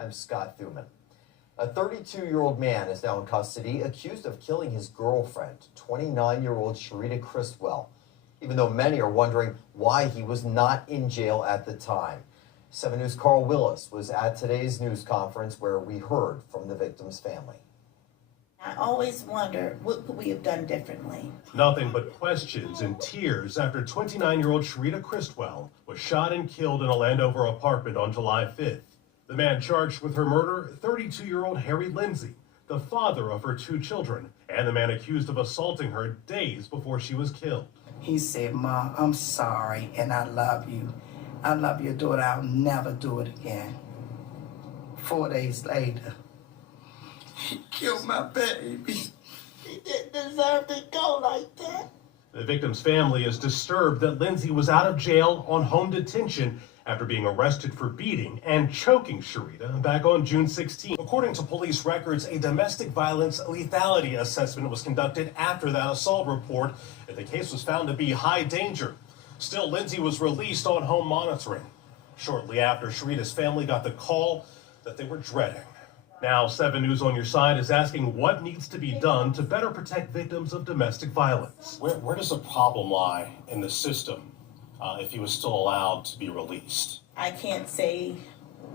I'm Scott Thuman. A 32-year-old man is now in custody, accused of killing his girlfriend, 29-year-old Sharita Cristwell, even though many are wondering why he was not in jail at the time. 7 News' Carl Willis was at today's news conference where we heard from the victim's family. I always wonder, what could we have done differently? Nothing but questions and tears after 29-year-old Sharita Cristwell was shot and killed in a Landover apartment on July 5th. The man charged with her murder, 32-year-old Harry Lindsay, the father of her 2 children, and the man accused of assaulting her days before she was killed. He said, "Mom, I'm sorry and I love you. I love your daughter. I'll never do it again." 4 days later, he killed my baby. He didn't deserve to go like that. The victim's family is disturbed that Lindsay was out of jail on home detention after being arrested for beating and choking Sharita back on June 16. According to police records, a domestic violence lethality assessment was conducted after that assault report, and the case was found to be high danger. Still, Lindsay was released on home monitoring shortly after Sharita's family got the call that they were dreading. Now, 7 News on your side is asking what needs to be done to better protect victims of domestic violence. Where does the problem lie in the system if he was still allowed to be released? I can't say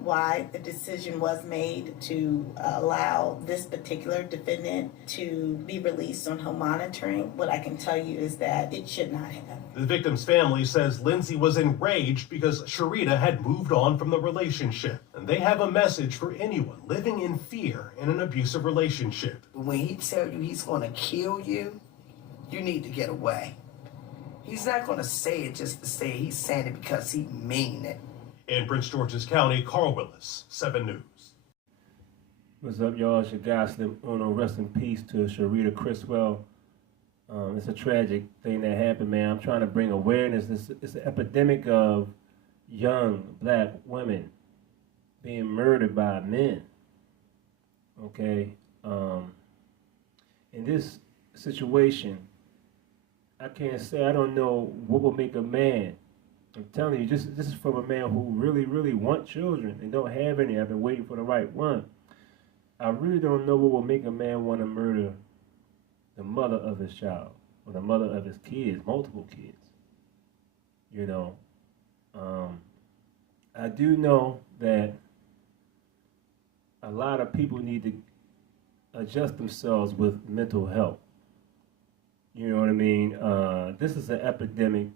why the decision was made to allow this particular defendant to be released on home monitoring. What I can tell you is that it should not have. The victim's family says Lindsay was enraged because Sharita had moved on from the relationship. And they have a message for anyone living in fear in an abusive relationship. When he tell you he's going to kill you, you need to get away. He's not going to say it just to say it. He's saying it because he mean it. In Prince George's County, Carl Willis, 7 News. What's up, y'all? It's your guy, Slim Uno. Rest in peace to Sharita Cristwell. It's a tragic thing that happened, man. I'm trying to bring awareness. It's an epidemic of young black women being murdered by men. Okay? In this situation, I can't say, I don't know what will make a man. I'm telling you, this is from a man who really, really wants children and don't have any. I've been waiting for the right one. I really don't know what will make a man want to murder the mother of his child or the mother of his kids, multiple kids. You know, I do know that a lot of people need to adjust themselves with mental health. You know what I mean? This is an epidemic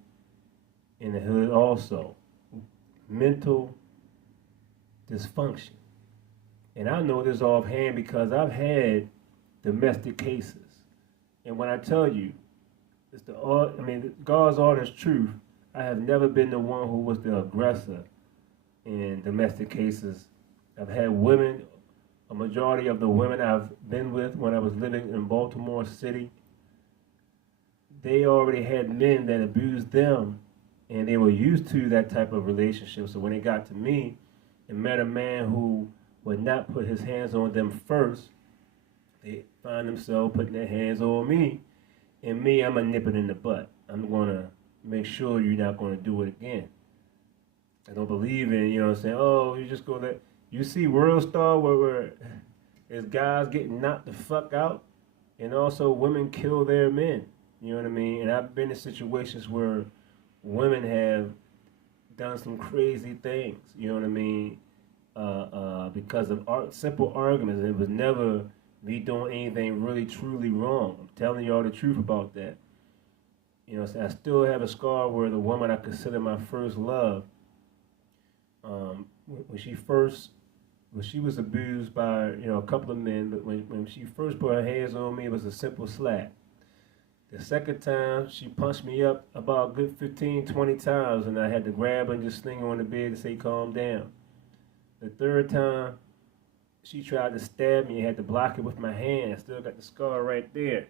in the hood also. Mental dysfunction. And I know this offhand because I've had domestic cases. And when I tell you, God's honest truth, I have never been the one who was the aggressor in domestic cases. I've had women, a majority of the women I've been with when I was living in Baltimore City, they already had men that abused them, and they were used to that type of relationship. So when they got to me and met a man who would not put his hands on them first, they find themselves putting their hands on me. And me, I'm a nip it in the butt. I'm going to make sure you're not going to do it again. I don't believe in, you know what I'm saying, oh, you just go there. You see World Star where there's guys getting knocked the fuck out, and also women kill their men. You know what I mean? And I've been in situations where women have done some crazy things, you know what I mean, because of simple arguments. It was never me doing anything really, truly wrong. I'm telling y'all the truth about that. You know, so I still have a scar where the woman I consider my first love, when she was abused by, a couple of men, but when she first put her hands on me, it was a simple slap. The second time, she punched me up about a good 15, 20 times, and I had to grab her and just sling her on the bed and say, calm down. The third time, she tried to stab me and had to block it with my hand. I still got the scar right there.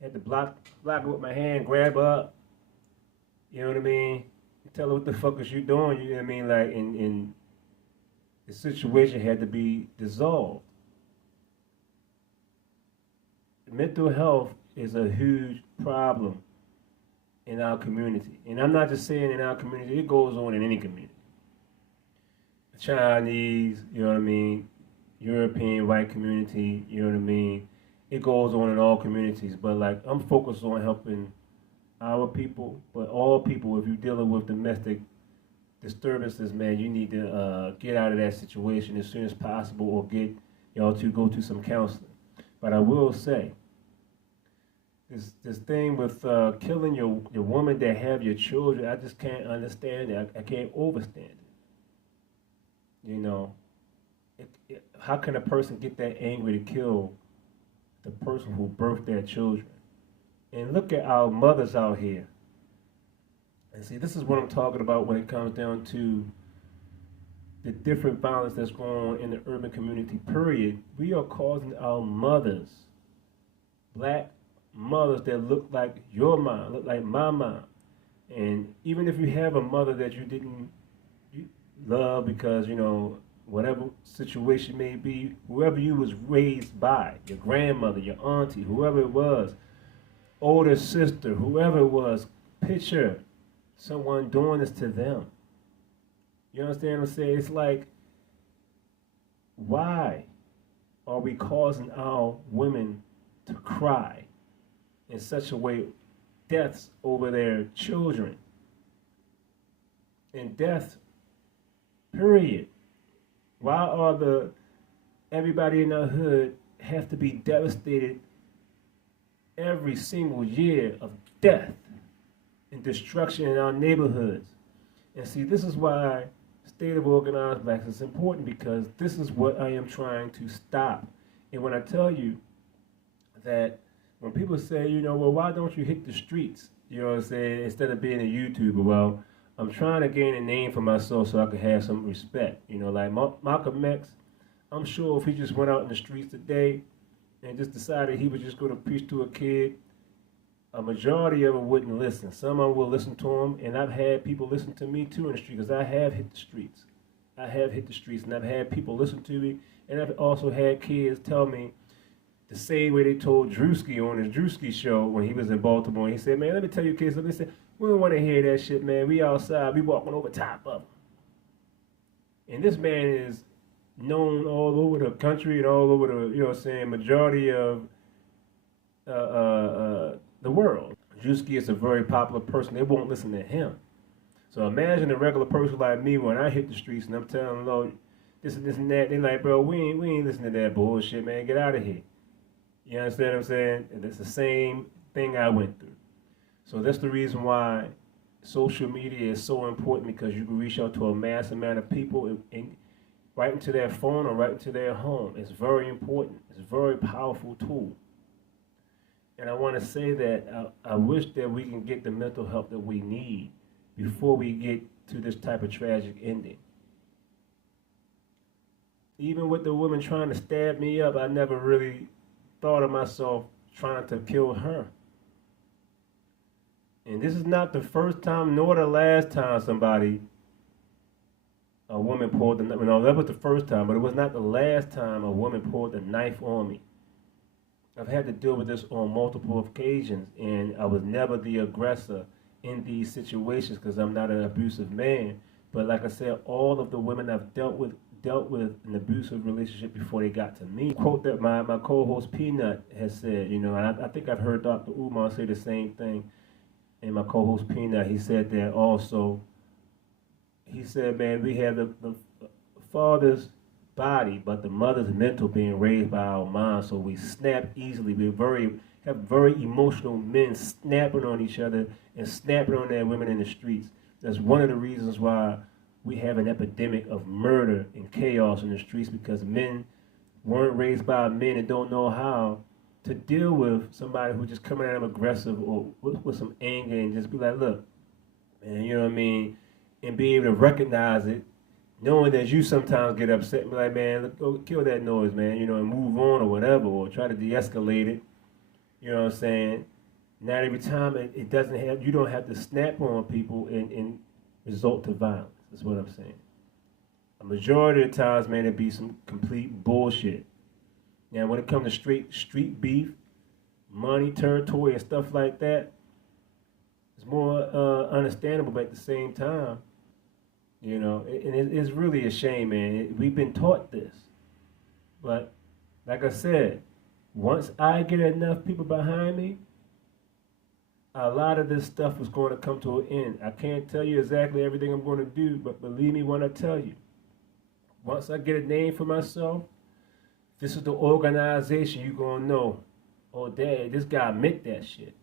Had to block it with my hand, grab her up. You know what I mean? Tell her what the fuck is you doing, you know what I mean? Like, in the situation had to be dissolved. Mental health is a huge problem in our community. And I'm not just saying in our community, it goes on in any community. Chinese, you know what I mean, European white community, you know what I mean. It goes on in all communities, but like I'm focused on helping our people, but all people. If you're dealing with domestic disturbances, man, you need to get out of that situation as soon as possible, or get y'all to go to some counseling. But I will say, this thing with killing your woman that have your children, I just can't understand it. I can't overstand it. You know, how can a person get that angry to kill the person who birthed their children? And look at our mothers out here. And see, this is what I'm talking about when it comes down to the different violence that's going on in the urban community, period. We are causing our mothers, black mothers that look like your mom, look like my mom. And even if you have a mother that you didn't love because, you know, whatever situation may be, whoever you was raised by, your grandmother, your auntie, whoever it was, older sister, whoever it was, picture someone doing this to them. You understand what I'm saying? It's like, why are we causing our women to cry in such a way, deaths over their children, and death, period? Why are everybody in the hood have to be devastated every single year of death and destruction in our neighborhoods? And see, this is why State of Organized Blacks is important, because this is what I am trying to stop. And when I tell you that, when people say, you know, well, why don't you hit the streets? You know what I'm saying? Instead of being a YouTuber, well, I'm trying to gain a name for myself so I can have some respect. You know, like Malcolm X, I'm sure if he just went out in the streets today and just decided he was just going to preach to a kid, a majority of them wouldn't listen. Some of them will listen to him, and I've had people listen to me too in the street, because I have hit the streets. I have hit the streets, and I've had people listen to me, and I've also had kids tell me the same way they told Drewski on his Drewski show when he was in Baltimore. He said, man, let me tell you kids, we don't want to hear that shit, man. We outside, we walking over top of them. And this man is known all over the country and all over the, you know what I'm saying, majority of the world. Drewski is a very popular person. They won't listen to him. So imagine a regular person like me when I hit the streets and I'm telling them, Lord, this and this and that. They're like, bro, we ain't listening to that bullshit, man. Get out of here. You understand what I'm saying? And it's the same thing I went through. So that's the reason why social media is so important, because you can reach out to a mass amount of people and right into their phone or right into their home. It's very important. It's a very powerful tool. And I want to say that I wish that we can get the mental help that we need before we get to this type of tragic ending. Even with the woman trying to stab me up, I never really thought of myself trying to kill her. And this is not the first time nor the last time a woman pulled the knife. No, that was the first time, but it was not the last time a woman pulled a knife on me. I've had to deal with this on multiple occasions, and I was never the aggressor in these situations because I'm not an abusive man. But like I said, all of the women I've dealt with an abusive relationship before they got to me. Quote that my co-host Peanut has said, you know, and I think I've heard Dr. Umar say the same thing. And my co-host Peanut, he said that also. He said, man, we have the father's body, but the mother's mental being raised by our moms, so we snap easily. We have very emotional men snapping on each other and snapping on their women in the streets. That's one of the reasons why we have an epidemic of murder and chaos in the streets, because men weren't raised by men and don't know how to deal with somebody who just coming at them aggressive or with some anger, and just be like, look, man, you know what I mean? And be able to recognize it, knowing that you sometimes get upset and be like, man, look, go kill that noise, man, you know, and move on or whatever, or try to de-escalate it. You know what I'm saying? Not every time it doesn't have, you don't have to snap on people and result to violence. That's what I'm saying. A majority of the times, man, it be some complete bullshit. Now, when it comes to street beef, money, territory, and stuff like that, it's more understandable, but at the same time, You know, and it's really a shame, man. We've been taught this. But, like I said, once I get enough people behind me, a lot of this stuff is going to come to an end. I can't tell you exactly everything I'm going to do, but believe me when I tell you, once I get a name for myself, this is the organization you're going to know, oh, Dad, this guy meant that shit.